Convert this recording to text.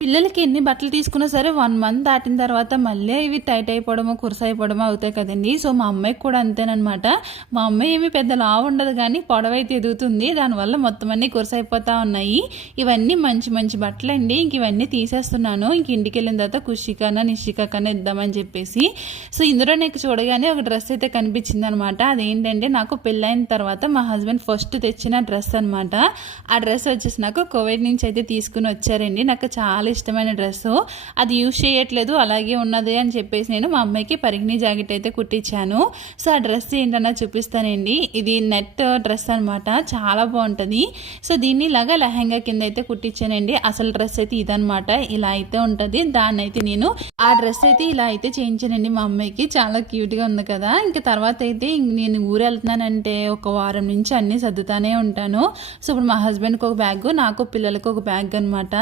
పిల్లలకి ఎన్ని బట్టలు తీసుకున్నా సరే 1 మంత్ దాటిన తర్వాత మళ్ళీ ఇవి టైట్ అయిపోవడమో, కురస అయిపోవడమో అవుతాయి కదండీ. సో, మా అమ్మాయికి కూడా అంతేననమాట. మా అమ్మాయి ఏమి పెద్ద లావు ఉండదు గానీ, పొడవైతే ఎదుగుతుంది. దానివల్ల మొత్తం అన్నీ కురస అయిపోతా ఉన్నాయి. ఇవన్నీ మంచి మంచి బట్టలండి. ఇంక ఇవన్నీ తీసేస్తున్నాను. ఇంక ఇంటికెళ్ళిన తర్వాత ఖుషికన్నా, నిషికన్నా ఇద్దామని చెప్పేసి. సో, ఇందులో నాకు చూడగానే ఒక డ్రెస్ అయితే కనిపించిందనమాట. అదేంటంటే నాకు పెళ్ళైన తర్వాత మా హస్బెండ్ ఫస్ట్ తెచ్చిన డ్రెస్ అనమాట. ఆ డ్రెస్ వచ్చేసి నాకు కువైట్ నుంచి అయితే తీసుకుని వచ్చారండి. నాకు చాలా ఇష్టమైన డ్రెస్. అది యూజ్ చేయట్లేదు, అలాగే ఉన్నది అని చెప్పేసి నేను మా అమ్మాయికి పరిగిణి జాకెట్ అయితే కుట్టించాను. సో ఆ డ్రెస్ ఏంటన్నా చూపిస్తానండి. ఇది నెట్ డ్రెస్ అనమాట, చాలా బాగుంటుంది. సో దీన్ని ఇలాగా లెహంగా కింద అయితే కుట్టించానండి. అసలు డ్రెస్ అయితే ఇదనమాట, ఇలా అయితే ఉంటుంది. దాన్ని అయితే నేను ఆ డ్రెస్ అయితే ఇలా అయితే చేయించానండి మా అమ్మాయికి. చాలా క్యూట్గా ఉంది కదా. ఇంకా తర్వాత అయితే నేను ఊరు వెళ్తున్నానంటే ఒక వారం నుంచి అన్నీ సర్దుతానే ఉంటాను. సో ఇప్పుడు మా హస్బెండ్కి ఒక బ్యాగ్, నాకు పిల్లలకి ఒక బ్యాగ్ అనమాట.